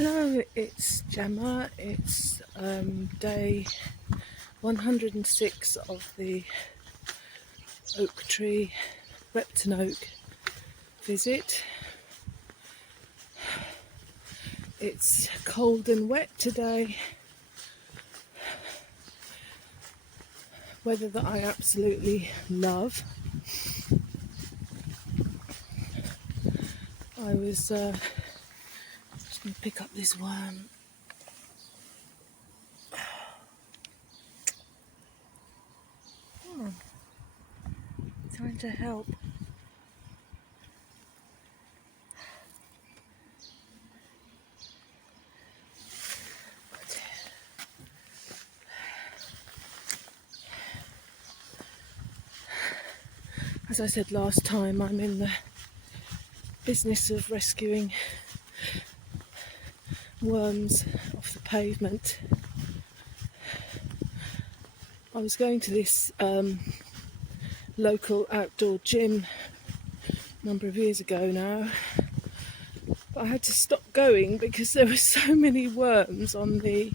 Hello, it's Gemma. It's day 106 of the oak tree, Repton Oak visit. It's cold and wet today. Weather that I absolutely love. I was just going to pick up this worm. Oh, trying to help. As I said last time, I'm in the business of rescuing worms off the pavement. I was going to this local outdoor gym a number of years ago now, but I had to stop going because there were so many worms on the,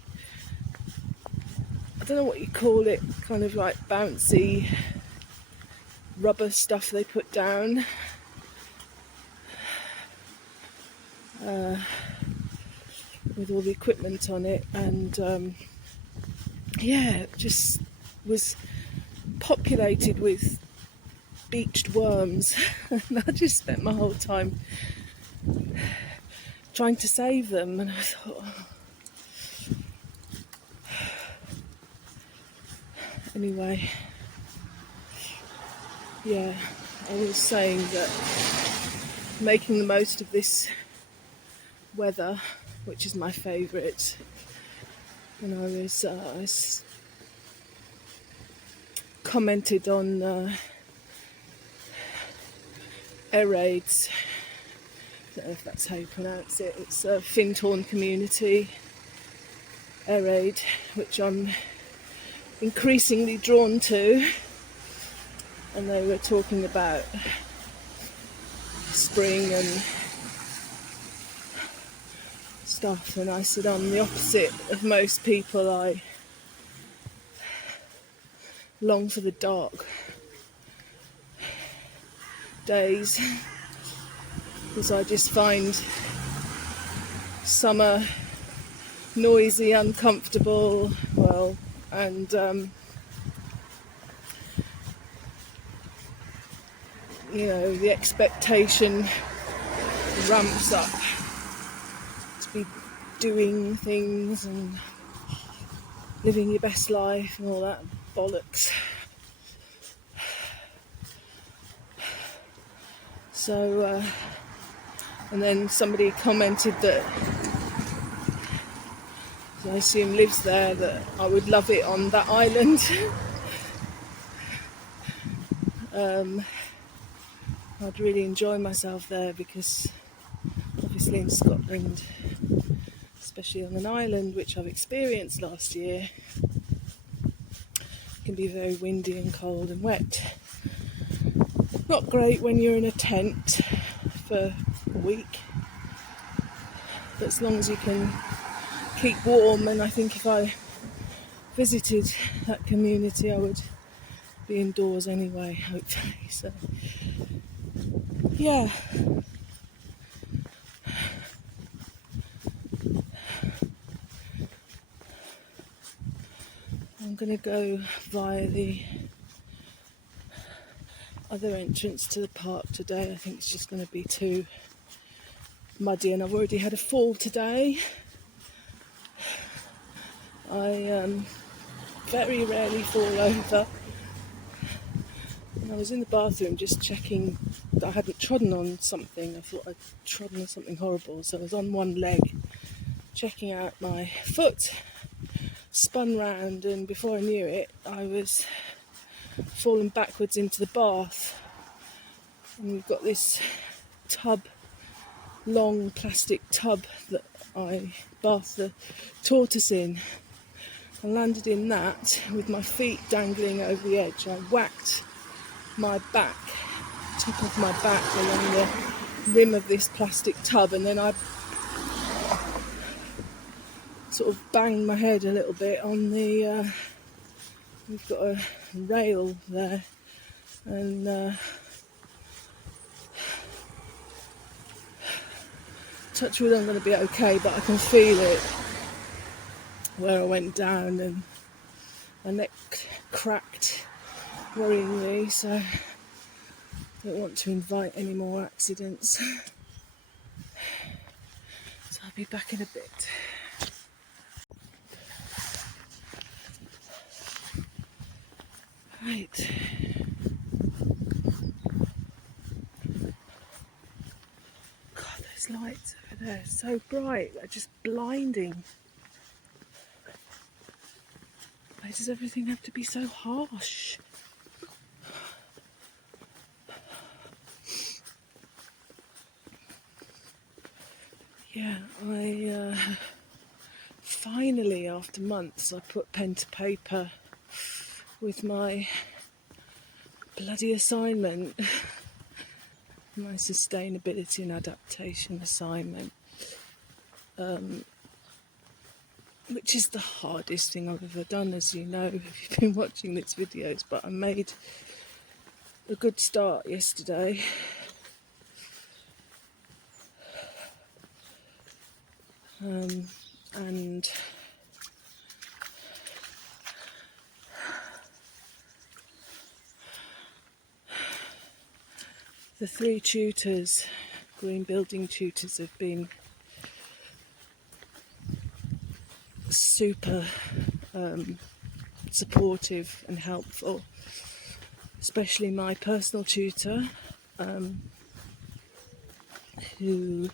I don't know what you call it, kind of like bouncy rubber stuff they put down. With all the equipment on it, and it just was populated with beached worms. And I just spent my whole time trying to save them, and I thought, anyway, I was saying that making the most of this weather, which is my favourite, and I was commented on air raids. I don't know if that's how you pronounce it. It's a Findhorn community air raid, which I'm increasingly drawn to, and they were talking about spring and stuff, and I said I'm the opposite of most people. I long for the dark days because I just find summer noisy, uncomfortable, and the expectation ramps up to be doing things and living your best life and all that bollocks. So, and then somebody commented that, I assume lives there, that I would love it on that island. I'd really enjoy myself there because obviously in Scotland, especially on an island, which I've experienced last year, it can be very windy and cold and wet. Not great when you're in a tent for a week, but as long as you can keep warm, and I think if I visited that community I would be indoors anyway, hopefully. So I'm going to go via the other entrance to the park today. I think it's just going to be too muddy, and I've already had a fall today. I very rarely fall over, and I was in the bathroom just checking that I hadn't trodden on something. I thought I'd trodden on something horrible, so I was on one leg checking out my foot, spun round, and before I knew it I was falling backwards into the bath. And we've got this tub, long plastic tub that I bath the tortoise in. I landed in that with my feet dangling over the edge. I whacked my back, tip of my back, along the rim of this plastic tub, and then I sort of banged my head a little bit on the, we've got a rail there, and touch wood I'm going to be okay, but I can feel it where I went down, and my neck cracked worryingly, so I don't want to invite any more accidents. So I'll be back in a bit. Right. God, those lights over there are so bright, they're just blinding. Why does everything have to be so harsh? Yeah, I finally, after months, I put pen to paper with my bloody assignment, my sustainability and adaptation assignment, which is the hardest thing I've ever done, as you know, if you've been watching these videos, but I made a good start yesterday. And the 3 tutors, green building tutors, have been super supportive and helpful, especially my personal tutor, who,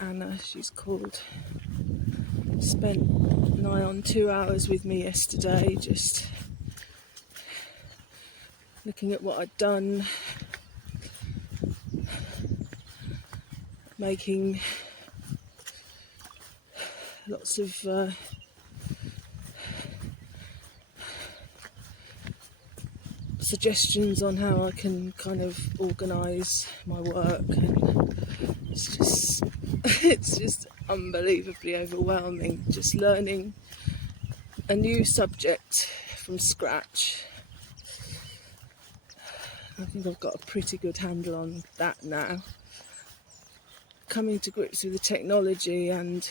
Anna, she's called, spent nigh on 2 hours with me yesterday, just looking at what I'd done, making lots of suggestions on how I can kind of organise my work, and it's just unbelievably overwhelming, just learning a new subject from scratch. I think I've got a pretty good handle on that now. Coming to grips with the technology and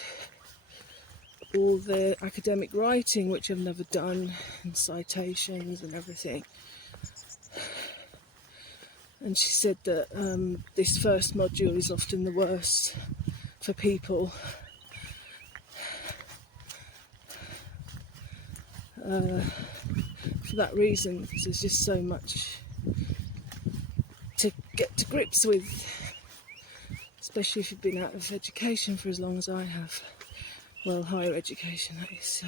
all the academic writing, which I've never done, and citations and everything. And she said that this first module is often the worst for people. For that reason, because there's just so much to get to grips with, especially if you've been out of education for as long as I have. Well, higher education, that is.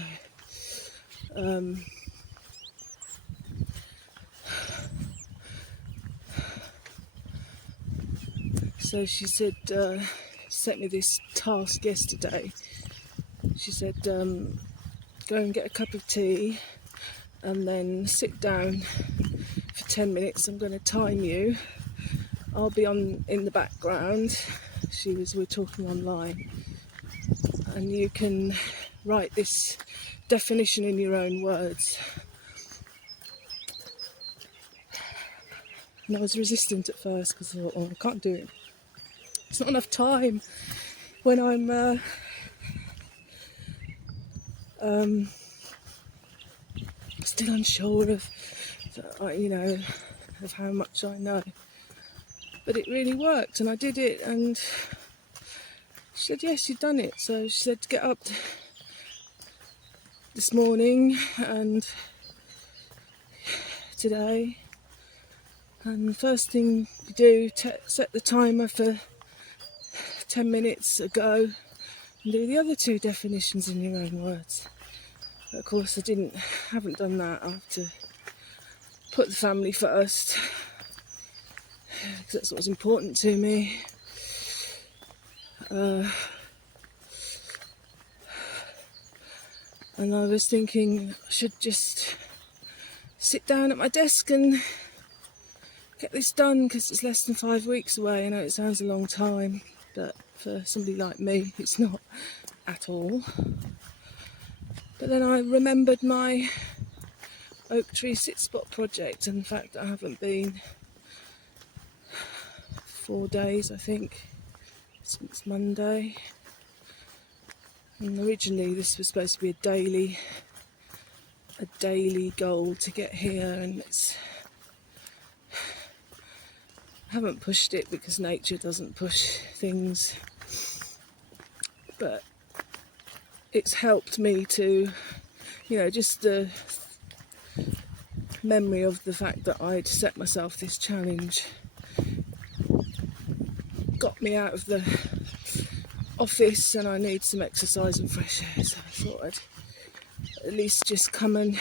So she said, sent me this task yesterday. She said, go and get a cup of tea and then sit down for 10 minutes. I'm going to time you. I'll be on in the background. We're talking online, and you can write this definition in your own words. And I was resistant at first because I thought, oh, I can't do it. It's not enough time when I'm still unsure of, of how much I know. But it really worked, and I did it, and she said, yes, you've done it. So she said, get up this morning and today, and the first thing you do, set the timer for 10 minutes ago and do the other 2 definitions in your own words. But of course I haven't done that. I have to put the family first, because that's what's important to me. And I was thinking I should just sit down at my desk and get this done, because it's less than 5 weeks away. I know it sounds a long time, but for somebody like me it's not. at all. But then I remembered my oak tree sit spot project, and the fact that I haven't been 4 days, I think, since Monday. And originally this was supposed to be a daily goal to get here, and I haven't pushed it because nature doesn't push things, but it's helped me to, just the memory of the fact that I'd set myself this challenge got me out of the office, and I need some exercise and fresh air, so I thought I'd at least just come and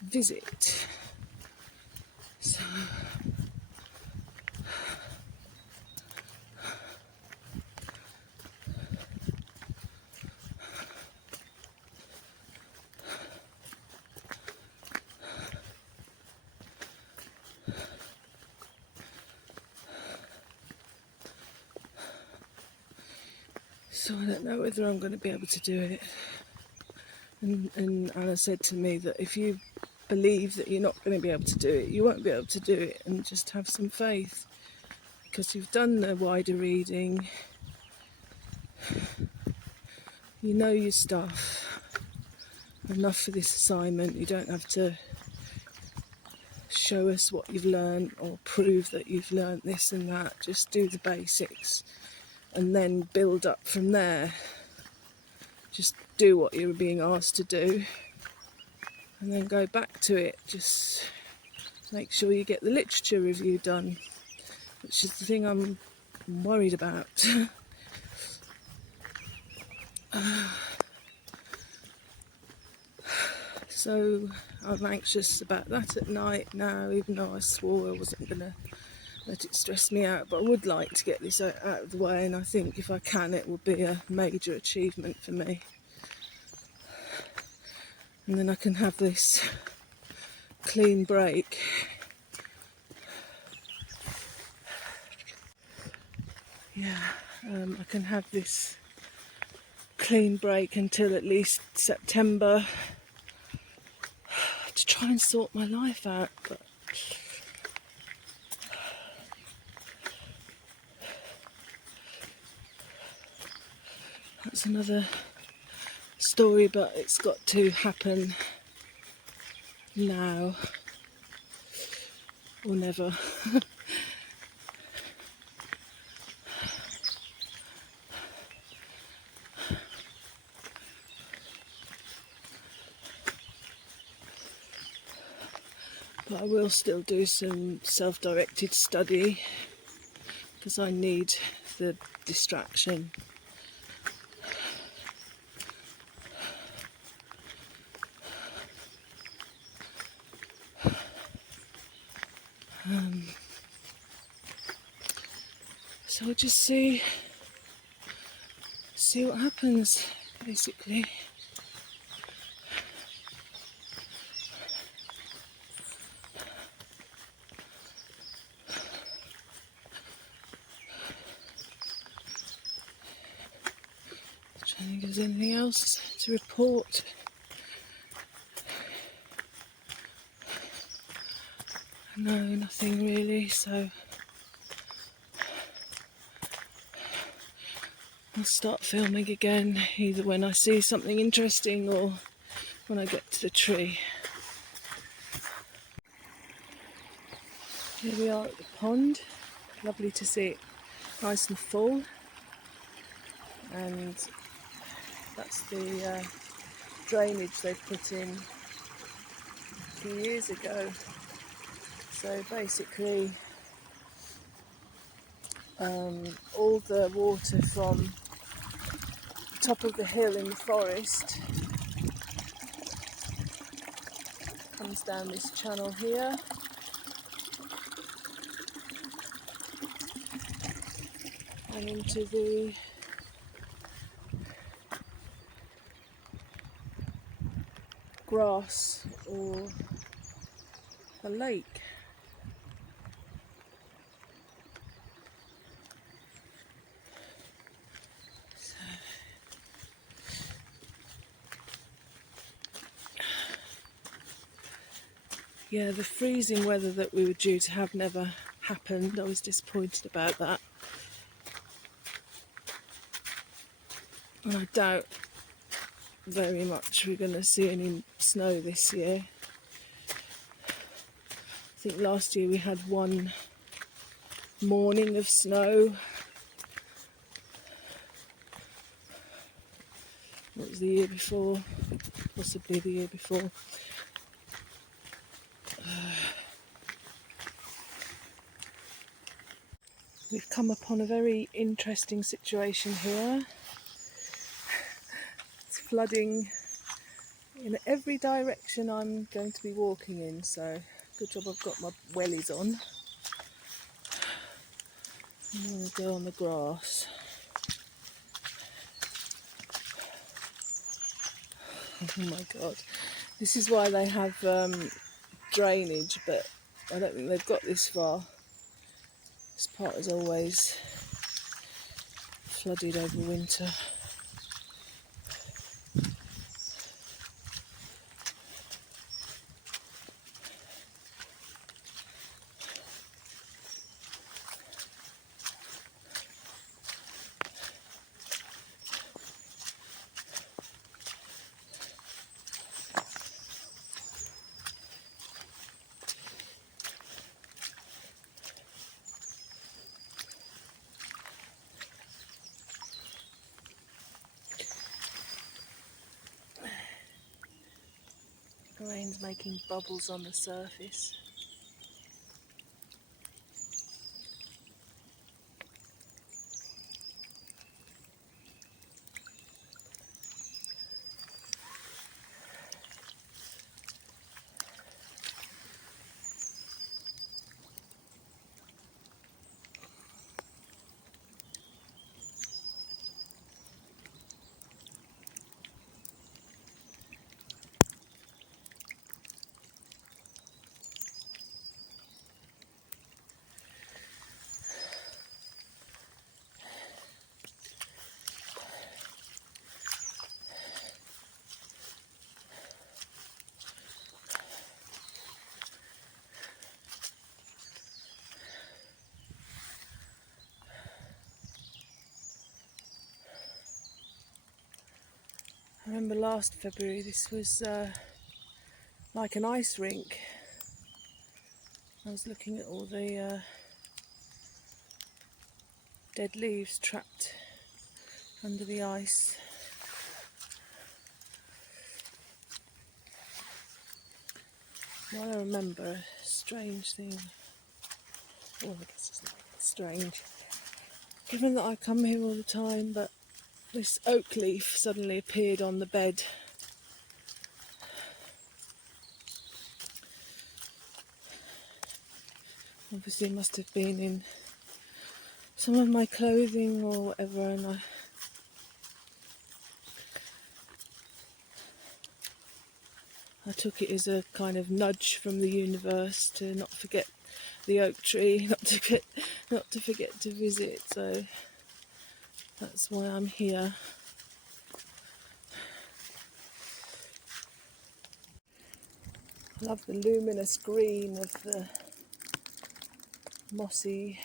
visit. So I don't know whether I'm going to be able to do it. And Anna said to me that if you believe that you're not going to be able to do it, you won't be able to do it, and just have some faith, because you've done the wider reading, you know your stuff enough for this assignment. You don't have to show us what you've learned or prove that you've learned this and that. Just do the basics and then build up from there. Just do what you're being asked to do and then go back to it. Just make sure you get the literature review done, which is the thing I'm worried about. So I'm anxious about that at night now, even though I swore I wasn't going to let it stress me out, but I would like to get this out of the way, and I think if I can, it will be a major achievement for me. And then I can have this clean break. I can have this clean break until at least September to try and sort my life out, but that's another story. But it's got to happen now or never. But I will still do some self-directed study because I need the distraction. So we'll just see what happens, basically. Trying to think if there's anything else to report. No, nothing really, so I'll start filming again, either when I see something interesting or when I get to the tree. Here we are at the pond. Lovely to see it nice and full. And that's the drainage they put in a few years ago. So basically all the water from the top of the hill in the forest comes down this channel here, and into the grass or a lake. Yeah, the freezing weather that we were due to have never happened. I was disappointed about that. And I doubt very much we're going to see any snow this year. I think last year we had one morning of snow. What was the year before? Possibly the year before. We've come upon a very interesting situation here. It's flooding in every direction I'm going to be walking in, so good job I've got my wellies on. I'm going to go on the grass. Oh my god. This is why they have drainage, but I don't think they've got this far. This part is always flooded over winter. The rain's making bubbles on the surface. I remember last February this was like an ice rink. I was looking at all the dead leaves trapped under the ice. Well, I remember a strange thing. Well, I guess it's not strange, given that I come here all the time, but this oak leaf suddenly appeared on the bed. Obviously it must have been in some of my clothing or whatever, and I took it as a kind of nudge from the universe to not forget the oak tree, not to forget to visit, so that's why I'm here. I love the luminous green of the mossy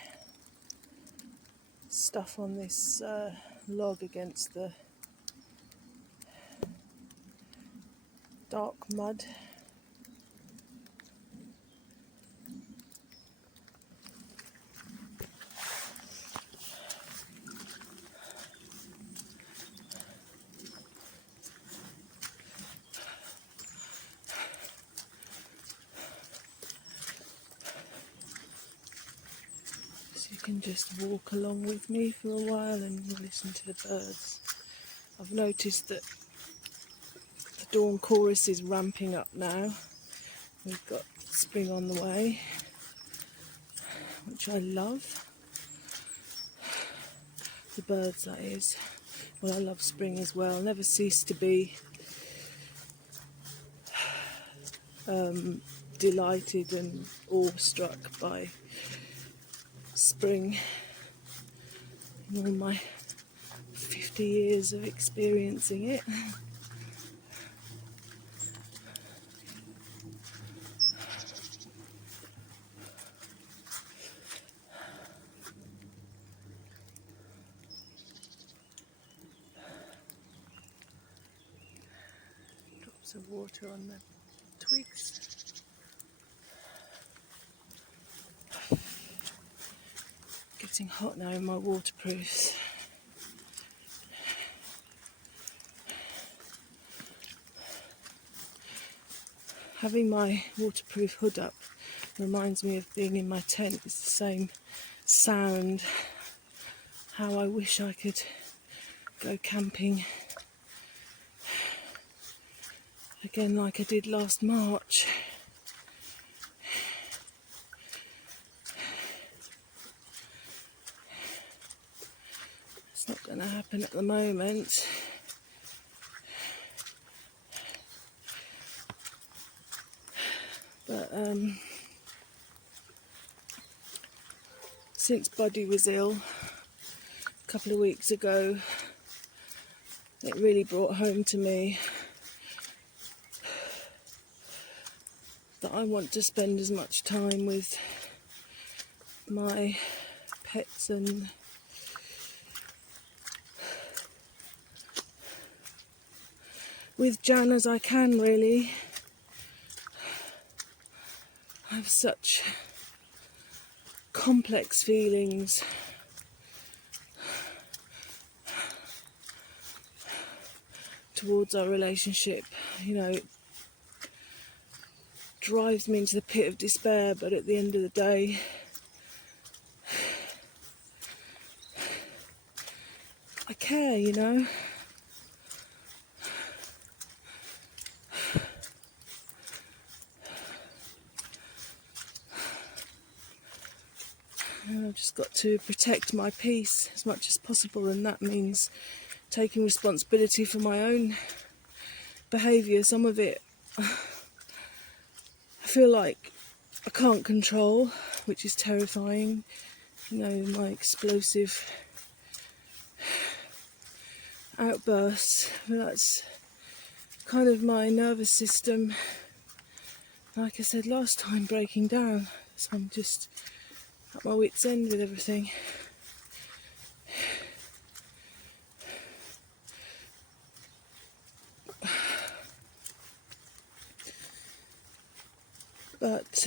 stuff on this log against the dark mud. So you can just walk along with me for a while and listen to the birds. I've noticed that the dawn chorus is ramping up now. We've got spring on the way, which I love. The birds, that is. Well, I love spring as well. Never cease to be delighted and awestruck by spring in all my 50 years of experiencing it. some water on the twigs. Getting hot now in my waterproofs. Having my waterproof hood up reminds me of being in my tent. It's the same sound. How I wish I could go camping again like I did last March. It's not going to happen at the moment. But since Buddy was ill a couple of weeks ago, it really brought home to me that I want to spend as much time with my pets and with Jan as I can, really. I have such complex feelings towards our relationship. You know, it drives me into the pit of despair, but at the end of the day, I care, you know. And I've just got to protect my peace as much as possible, and that means taking responsibility for my own behaviour. Some of it I feel like I can't control, which is terrifying. You know, my explosive outbursts, that's kind of my nervous system, like I said last time, breaking down. So I'm just at my wit's end with everything. But it's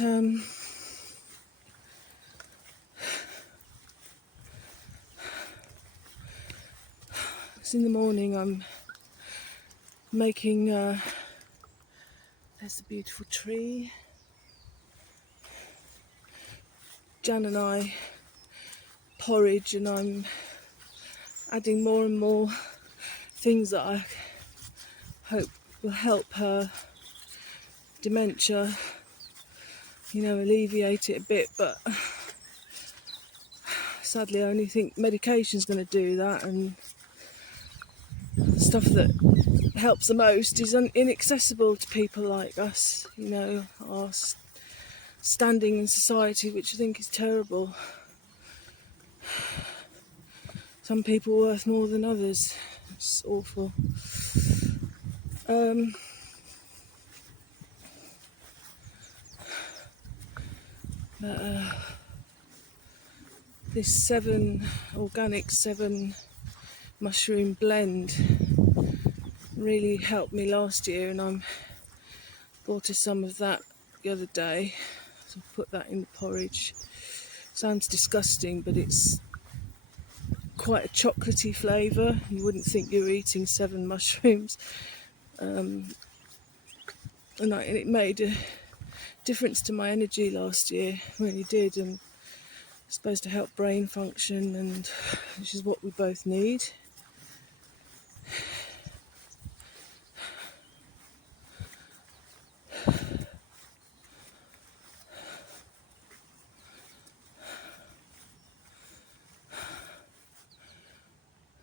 in the morning. I'm making there's a beautiful tree. Jan and I porridge, and I'm adding more and more things that I hope will help her dementia, you know, alleviate it a bit. But sadly I only think medication's going to do that, and stuff that helps the most is inaccessible to people like us, you know, our standing in society, which I think is terrible. Some people worth more than others. It's awful. This organic 7 mushroom blend really helped me last year, and I bought her some of that the other day, so I put that in the porridge. Sounds disgusting, but it's quite a chocolatey flavour. You wouldn't think you were eating 7 mushrooms, and it made a difference to my energy last year, really did, and it's supposed to help brain function, and which is what we both need.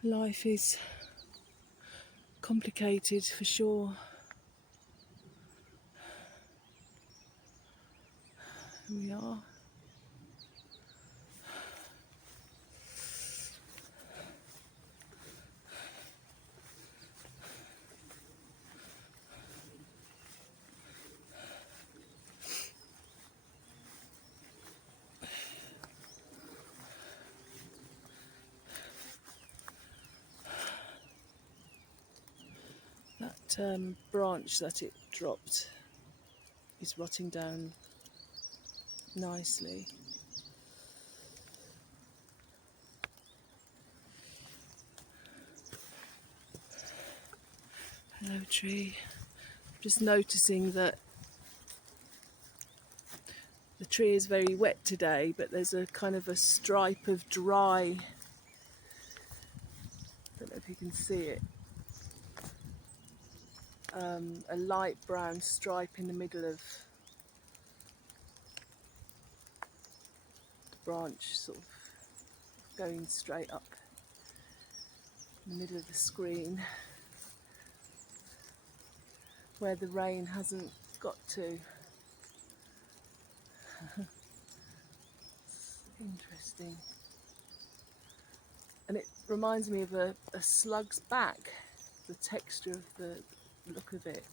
Life is complicated for sure. Here we are. That branch that it dropped is rotting down nicely. Hello tree. Just noticing that the tree is very wet today, but there's a kind of a stripe of dry, don't know if you can see it, a light brown stripe in the middle of the branch, sort of going straight up in the middle of the screen where the rain hasn't got to. Interesting. And it reminds me of a slug's back, the texture of the look of it.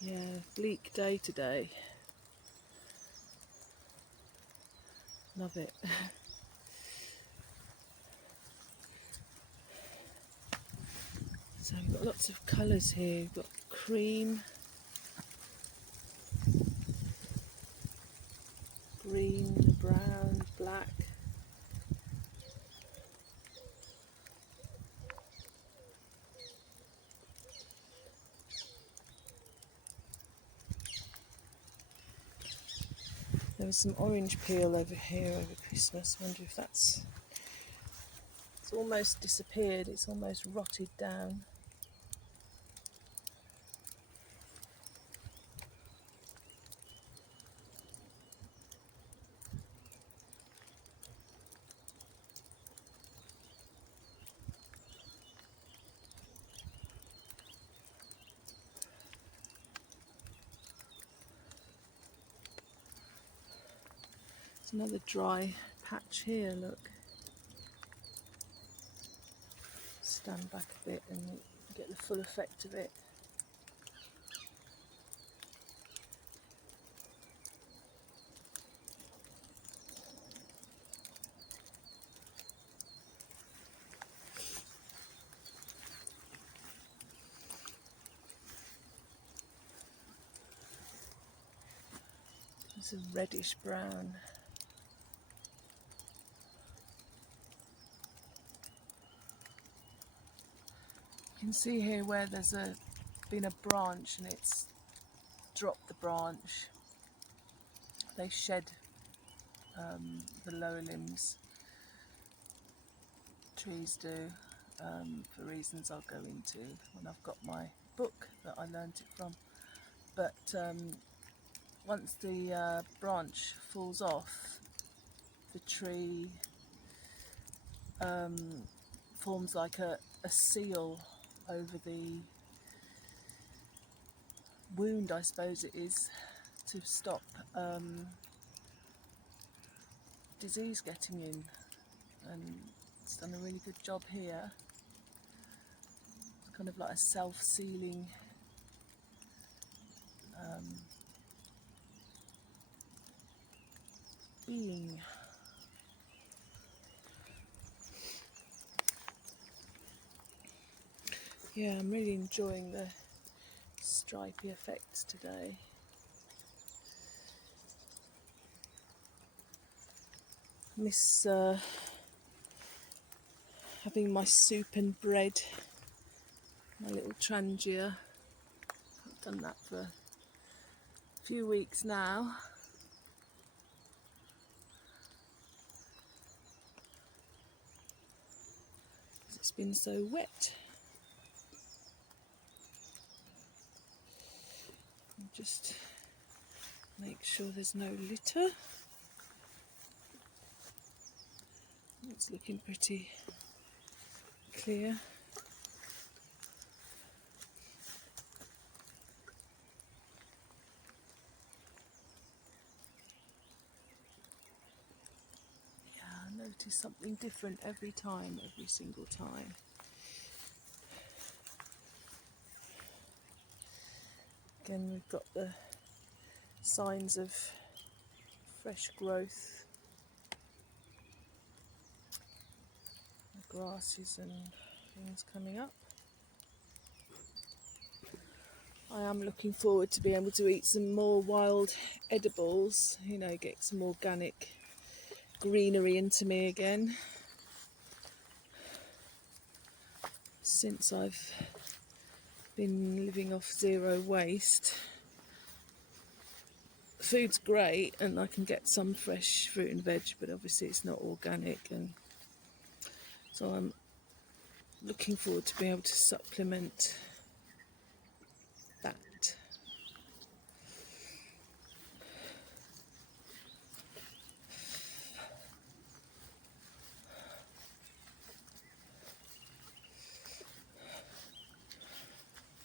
Yeah, bleak day today. Love it. So we've got lots of colours here. We've got cream, green, brown, black. There was some orange peel over here over Christmas. I wonder if it's almost disappeared. It's almost rotted down. There's another dry patch here, look. Stand back a bit and get the full effect of it. It's a reddish brown. You can see here where there's been a branch and it's dropped the branch. They shed the lower limbs. Trees do, for reasons I'll go into when I've got my book that I learnt it from. But once the branch falls off, the tree forms like a seal over the wound, I suppose it is, to stop disease getting in, and it's done a really good job here. It's kind of like a self-sealing being. Yeah, I'm really enjoying the stripey effects today. Miss having my soup and bread, my little trangia. I've done that for a few weeks now. It's been so wet. Just make sure there's no litter. It's looking pretty clear. Yeah, I notice something different every time, every single time. Again, we've got the signs of fresh growth. grasses and things coming up. I am looking forward to being able to eat some more wild edibles, you know, get some organic greenery into me again. Since I've been living off zero waste, food's great and I can get some fresh fruit and veg, but obviously it's not organic, and so I'm looking forward to being able to supplement that.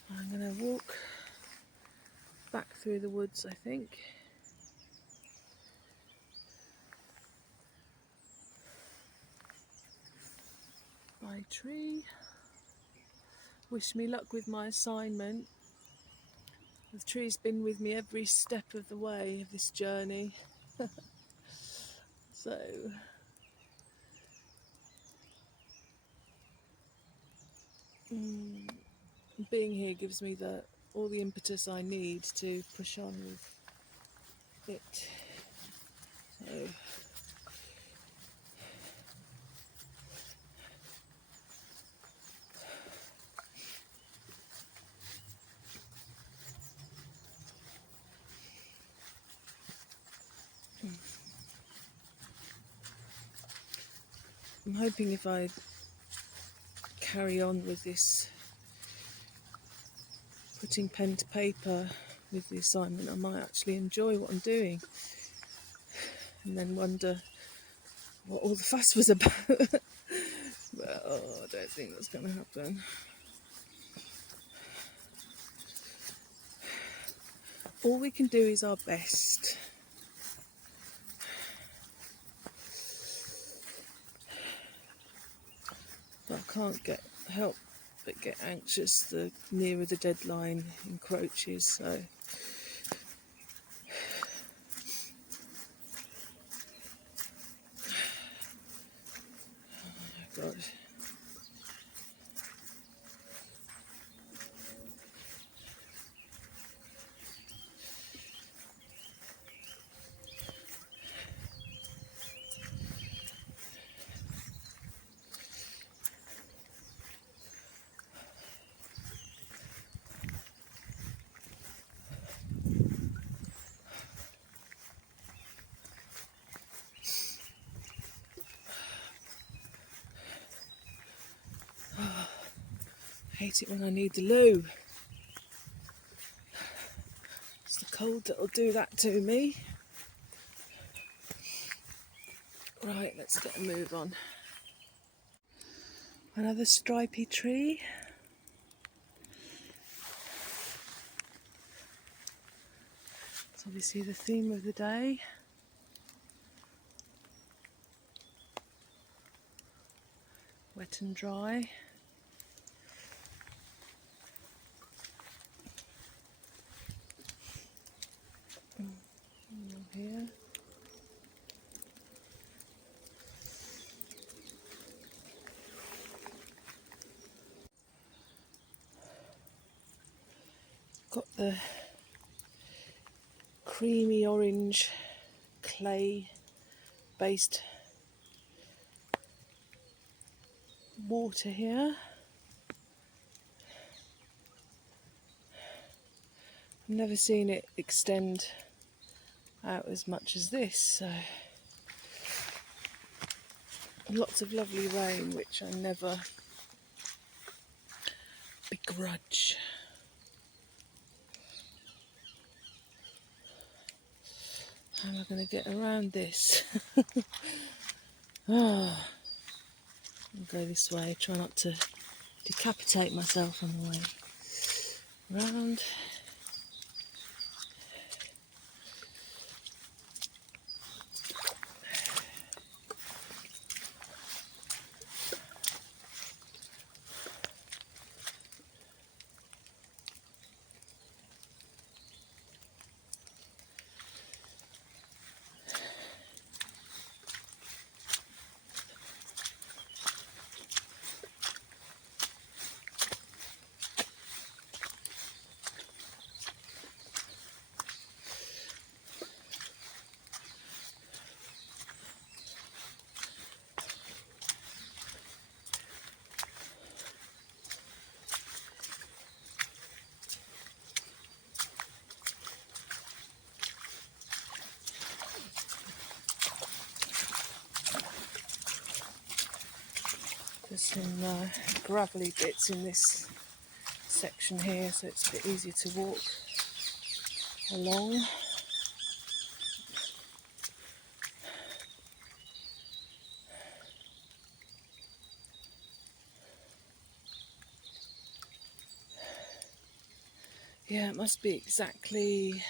I'm going to walk back through the woods, I think. By tree. Wish me luck with my assignment. The tree's been with me every step of the way of this journey. So being here gives me all the impetus I need to push on with it. So I'm hoping if I carry on with this, putting pen to paper with the assignment, I might actually enjoy what I'm doing and then wonder what all the fuss was about. But I don't think that's going to happen. All we can do is our best. But I can't help but get anxious the nearer the deadline encroaches, so oh God. I hate it when I need the loo. It's the cold that'll do that to me. Right, let's get a move on. Another stripey tree. It's obviously the theme of the day. Wet and dry. Here. Got the creamy orange clay based water here. I've never seen it extend out as much as this, so lots of lovely rain, which I never begrudge. How am I going to get around this? I'll go this way, try not to decapitate myself on the way round. There's some gravelly bits in this section here, so it's a bit easier to walk along. Yeah, it must be exactly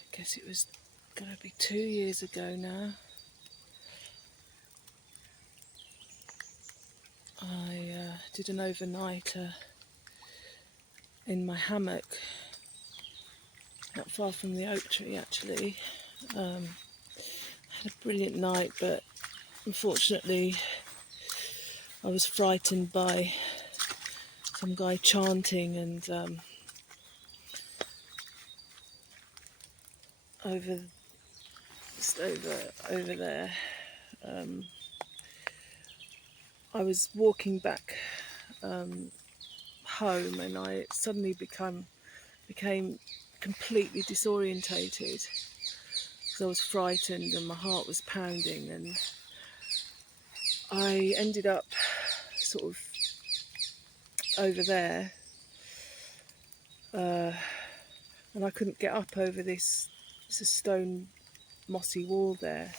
I guess it was gonna be 2 years ago now. I did an overnighter in my hammock, not far from the oak tree actually. Had a brilliant night, but unfortunately I was frightened by some guy chanting, and over there. I was walking back home, and I suddenly became completely disorientated because I was frightened and my heart was pounding, and I ended up sort of over there, and I couldn't get up over this stone mossy wall there,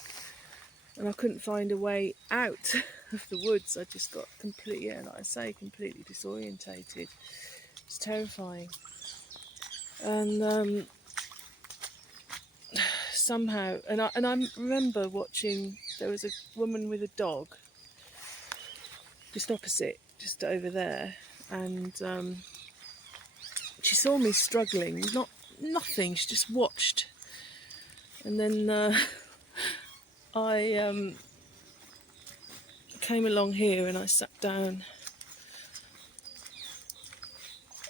and I couldn't find a way out of the woods. I just got completely, like I say, completely disorientated. It's terrifying. And somehow, and I remember watching. There was a woman with a dog just opposite, just over there, and she saw me struggling. Nothing. She just watched, and then I came along here and I sat down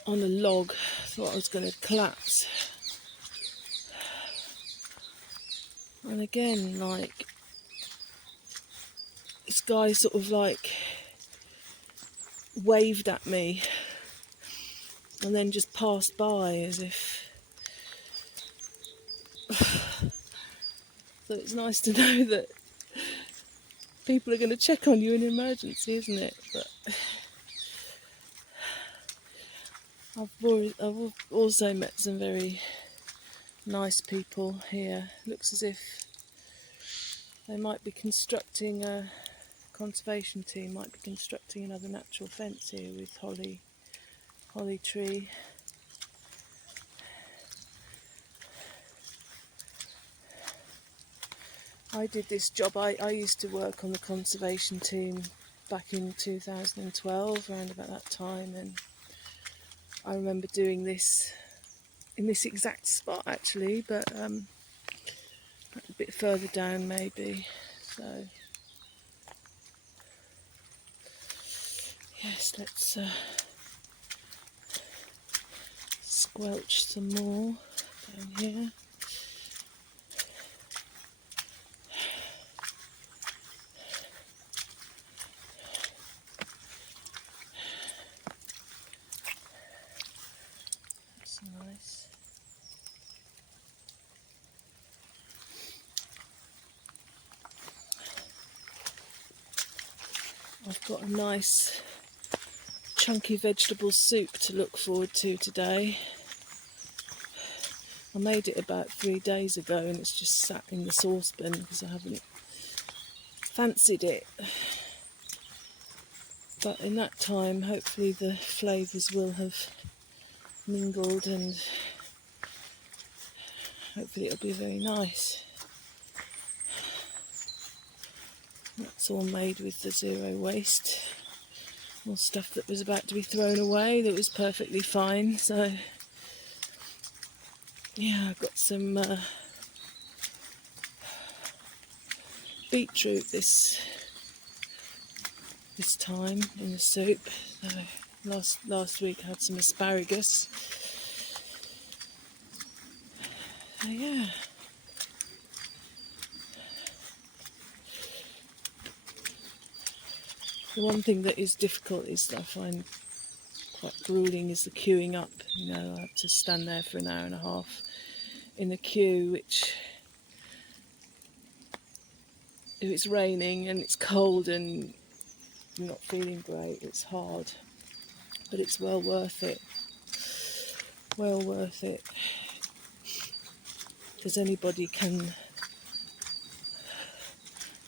on a log. Thought I was going to collapse. And again, like, this guy sort of like waved at me and then just passed by as if... So it's nice to know that people are going to check on you in an emergency, isn't it? But I've also met some very nice people here. Looks as if they might be constructing a conservation team might be constructing another natural fence here with holly tree. I did this job. I used to work on the conservation team back in 2012, around about that time, and I remember doing this in this exact spot actually, but a bit further down maybe. So yes, let's squelch some more down here. That's nice. I've got a nice chunky vegetable soup to look forward to today. I made it about 3 days ago and it's just sat in the saucepan because I haven't fancied it. But in that time, hopefully the flavours will have mingled and hopefully it'll be very nice. That's all made with the zero waste. All stuff that was about to be thrown away that was perfectly fine. So yeah, I've got some beetroot this time in the soup. Last week I had some asparagus. So yeah. The one thing that is difficult is that I find quite gruelling is the queuing up. You know, I have to stand there for an hour and a half in a queue, which if it's raining and it's cold and you're not feeling great, it's hard, but it's well worth it. Well worth it. Because anybody can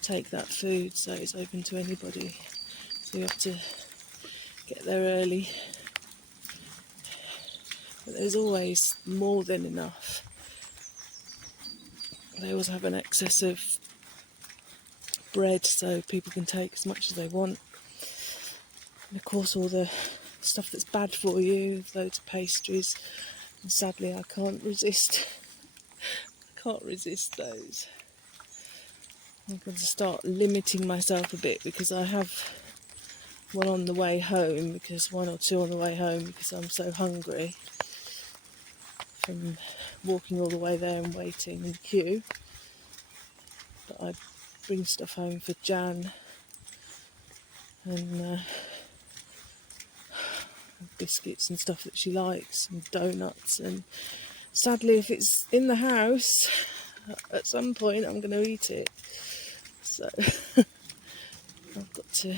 take that food, so it's open to anybody. So you have to get there early. But there's always more than enough. They always have an excess of bread, so people can take as much as they want. And of course all the stuff that's bad for you, loads of pastries. And sadly I can't resist those. I'm going to start limiting myself a bit, because I have one on the way home, one or two on the way home, because I'm so hungry from walking all the way there and waiting in the queue. But I bring stuff home for Jan, and biscuits and stuff that she likes, and donuts, and sadly if it's in the house at some point I'm going to eat it, so I've got to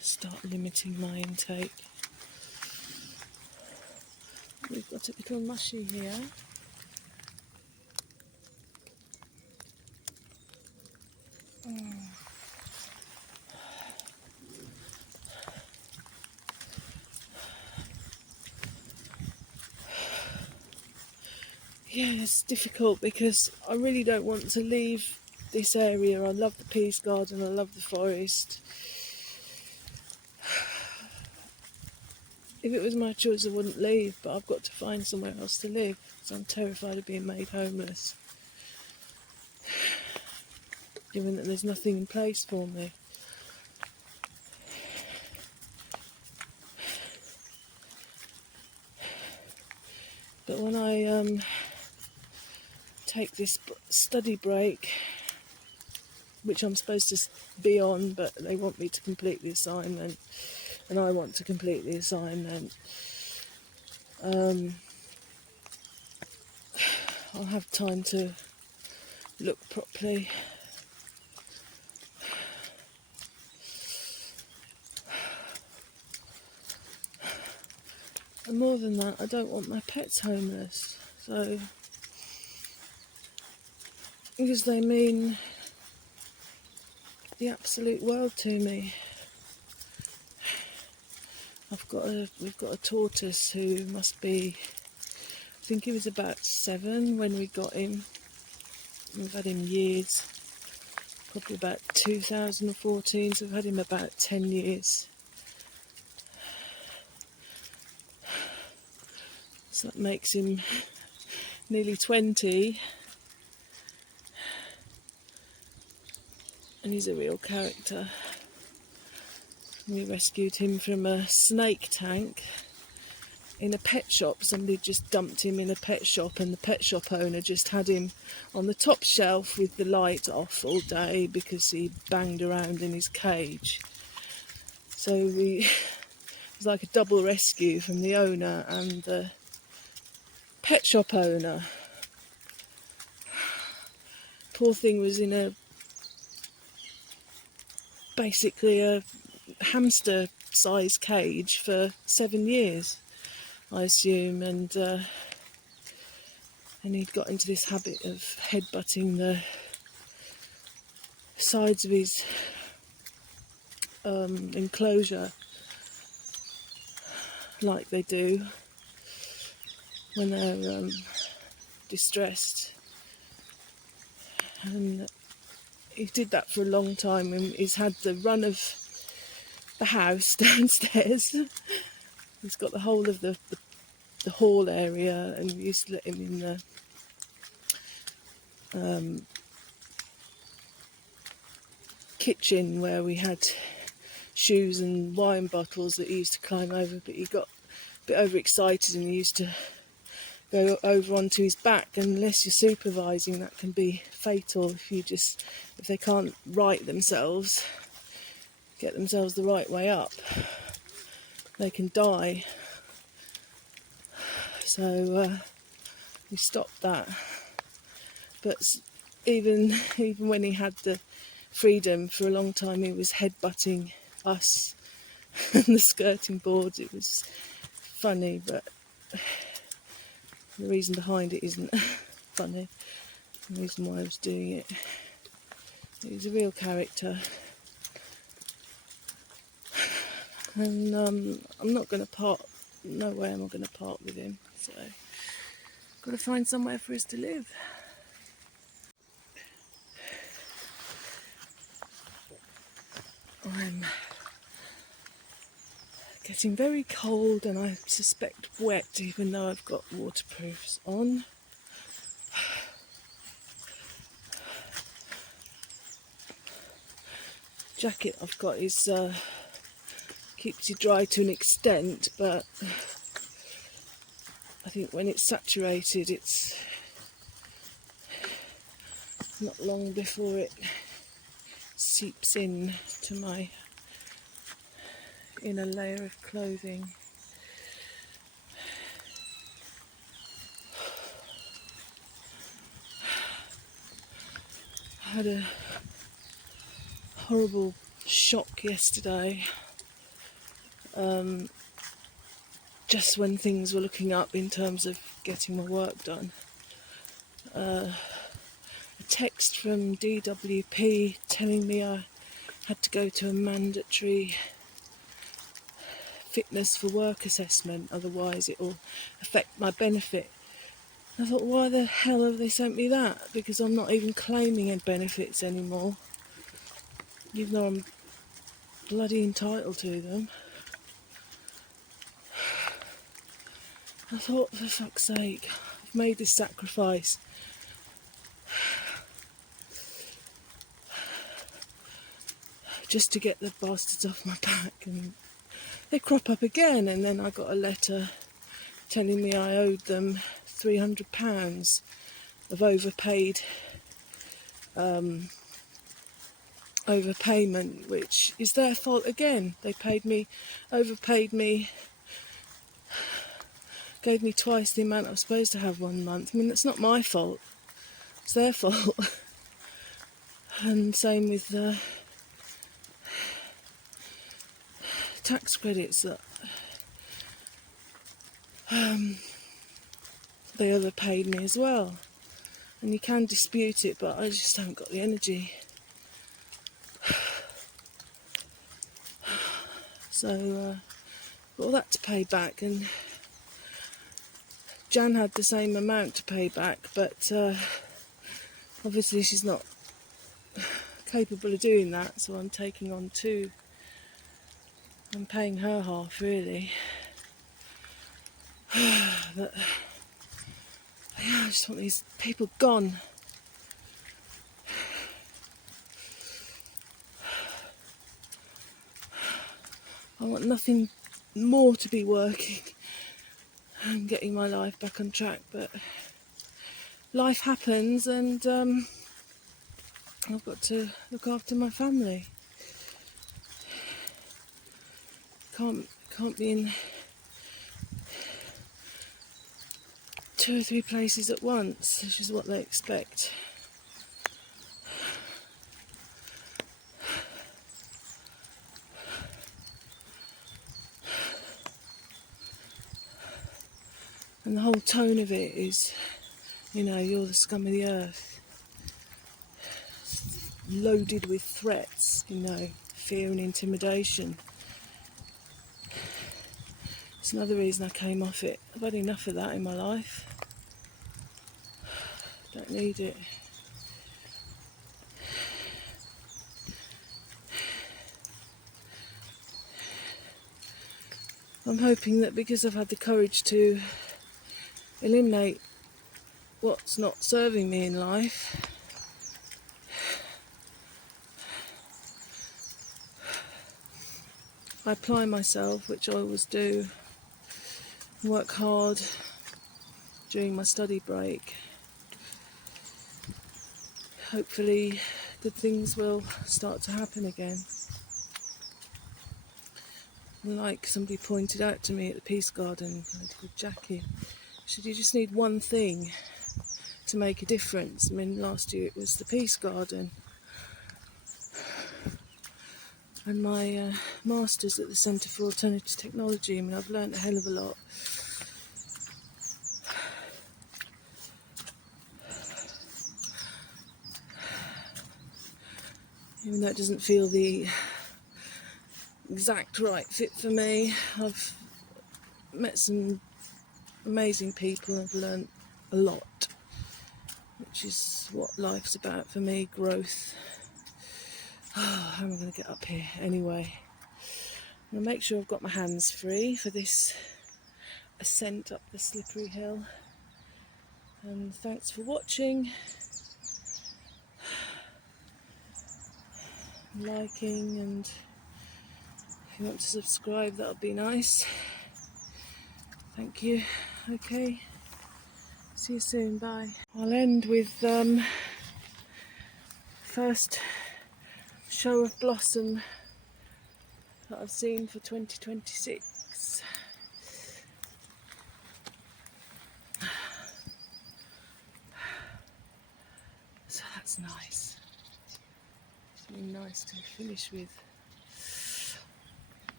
start limiting my intake. We've got a little mushy here. Yeah, it's difficult because I really don't want to leave this area. I love the peas garden, I love the forest. If it was my choice I wouldn't leave, but I've got to find somewhere else to live, because I'm terrified of being made homeless, given that there's nothing in place for me. But when I take this study break, which I'm supposed to be on, but they want me to complete the assignment, and I want to complete the assignment, I'll have time to look properly. And more than that, I don't want my pets homeless, so, because they mean the absolute world to me. We've got a tortoise who must be, I think he was about 7 when we got him. We've had him years, probably about 2014, so we've had him about 10 years. So that makes him nearly 20, and he's a real character. We rescued him from a snake tank in a pet shop. Somebody just dumped him in a pet shop, and the pet shop owner just had him on the top shelf with the light off all day because he banged around in his cage. So it was like a double rescue from the owner and the pet shop owner. Poor thing was in basically a hamster size cage for 7 years, I assume, and he'd got into this habit of headbutting the sides of his enclosure, like they do when they're distressed. And he did that for a long time, and he's had the run of the house downstairs. He's got the whole of the hall area, and we used to let him in the kitchen where we had shoes and wine bottles that he used to climb over, but he got a bit overexcited and he used to go over onto his back, and unless you're supervising, that can be fatal if they can't right themselves, get themselves the right way up. they can die. So we stopped that. But even when he had the freedom, for a long time he was headbutting us and the skirting boards. It was funny, but the reason behind it isn't funny. The reason why I was doing it. He was a real character. And I'm not going to part, no way am I going to part with him. So I've got to find somewhere for us to live. I'm getting very cold and I suspect wet, even though I've got waterproofs on. Jacket I've got is keeps you dry to an extent, but I think when it's saturated, it's not long before it seeps in to my inner layer of clothing. I had a horrible shock yesterday, just when things were looking up in terms of getting my work done. A text from DWP telling me I had to go to a mandatory fitness for work assessment, otherwise it will affect my benefit. I thought, why the hell have they sent me that? Because I'm not even claiming any benefits anymore, even though I'm bloody entitled to them. I thought, for fuck's sake, I've made this sacrifice. Just to get the bastards off my back, and they crop up again. And then I got a letter telling me I owed them £300 of overpayment, which is their fault again. They overpaid me, gave me twice the amount I was supposed to have 1 month. I mean, it's not my fault, it's their fault. And same with the tax credits that they overpaid me as well. And you can dispute it, but I just haven't got the energy. So got all that to pay back, and Jan had the same amount to pay back, but obviously she's not capable of doing that, so I'm taking on two. I'm paying her half, really. But yeah, I just want these people gone. I want nothing more to be working and getting my life back on track, but life happens, and I've got to look after my family. Can't be in 2 or 3 places at once, which is what they expect. And the whole tone of it is, you're the scum of the earth. It's loaded with threats, fear and intimidation. It's another reason I came off it. I've had enough of that in my life. Don't need it. I'm hoping that because I've had the courage to eliminate what's not serving me in life, I apply myself, which I always do, work hard during my study break. Hopefully good things will start to happen again. And like somebody pointed out to me at the Peace Garden, called Jackie, she said you just need one thing to make a difference. I mean, last year it was the Peace Garden. And my master's at the Centre for Alternative Technology. I mean, I've learnt a hell of a lot. Even though it doesn't feel the exact right fit for me, I've met some amazing people and I've learnt a lot, which is what life's about for me, growth. How am I going to get up here? Anyway, I'm going to make sure I've got my hands free for this ascent up the slippery hill. And thanks for watching, liking, and if you want to subscribe, that would be nice. Thank you. Okay, see you soon, bye. I'll end with first show of blossom that I've seen for 2026. So that's nice. It's really nice to finish with.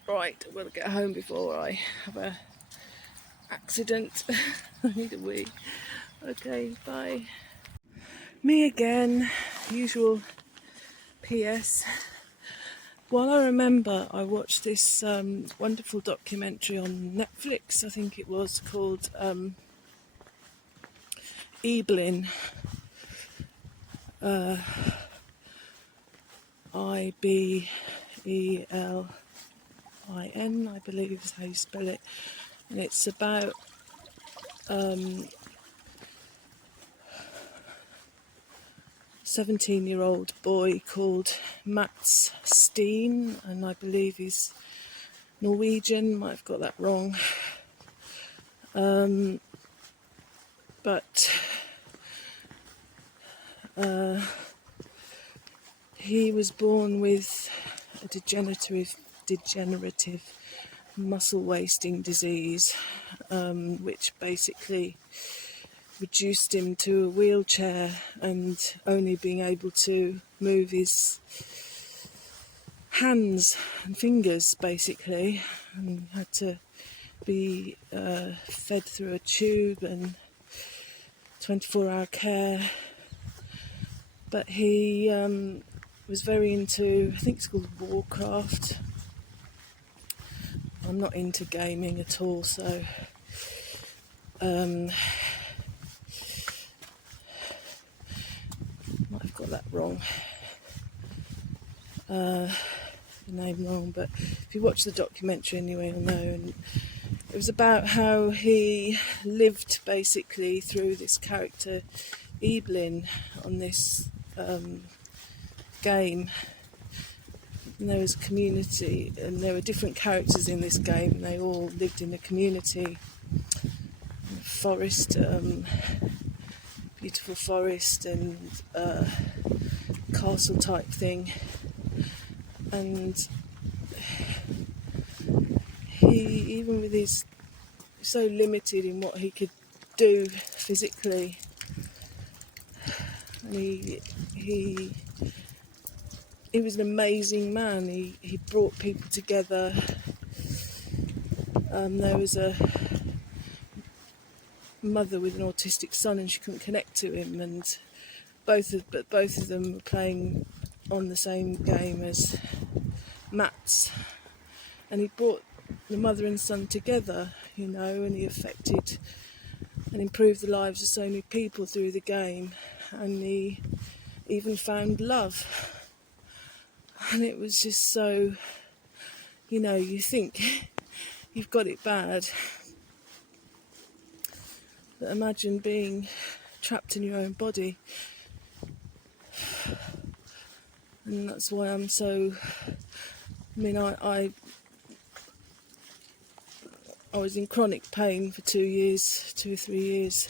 Right, I've got to get home before I have a accident. I need a wee. Okay, bye. Me again, usual PS. Well, I remember I watched this wonderful documentary on Netflix, I think it was, called Evelyn. Ibelin, I believe is how you spell it. And it's about a 17-year-old boy called Mats Steen, and I believe he's Norwegian, might have got that wrong. But he was born with a degenerative muscle wasting disease, which basically reduced him to a wheelchair and only being able to move his hands and fingers, basically, and had to be fed through a tube and 24-hour care. But he was very into, I think it's called Warcraft. I'm not into gaming at all, so might have got that wrong, the name wrong, but if you watch the documentary anyway, you'll know. And it was about how he lived basically through this character Evelyn on this game. And there was a community, and there were different characters in this game, and they all lived in a community, a forest, beautiful forest, and castle type thing. And he, even with his so limited in what he could do physically, and he was an amazing man. He brought people together. There was a mother with an autistic son, and she couldn't connect to him, and both of them were playing on the same game as Mats, and he brought the mother and son together, you know, and he affected and improved the lives of so many people through the game, and he even found love. And it was just so, you know, you think you've got it bad, but imagine being trapped in your own body. And that's why I'm so, I mean, I was in chronic pain for 2 or 3 years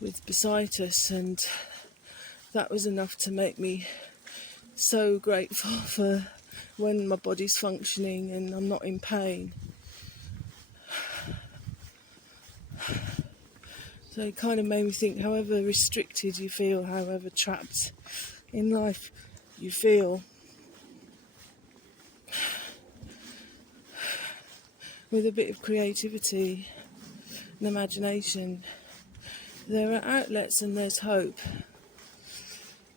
with bursitis, and that was enough to make me so grateful for when my body's functioning and I'm not in pain. So it kind of made me think, however restricted you feel, however trapped in life you feel, with a bit of creativity and imagination, there are outlets and there's hope.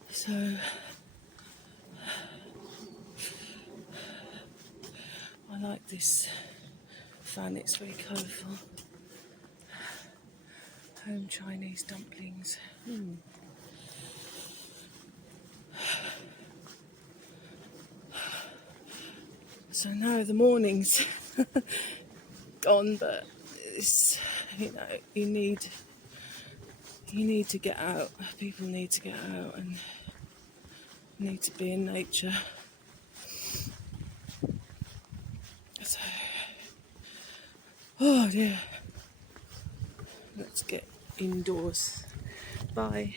So I like this fan, it's very colourful. Home Chinese dumplings. So now the morning's gone, but it's, you need to get out. People need to get out and need to be in nature. So, oh dear. Let's get indoors. Bye.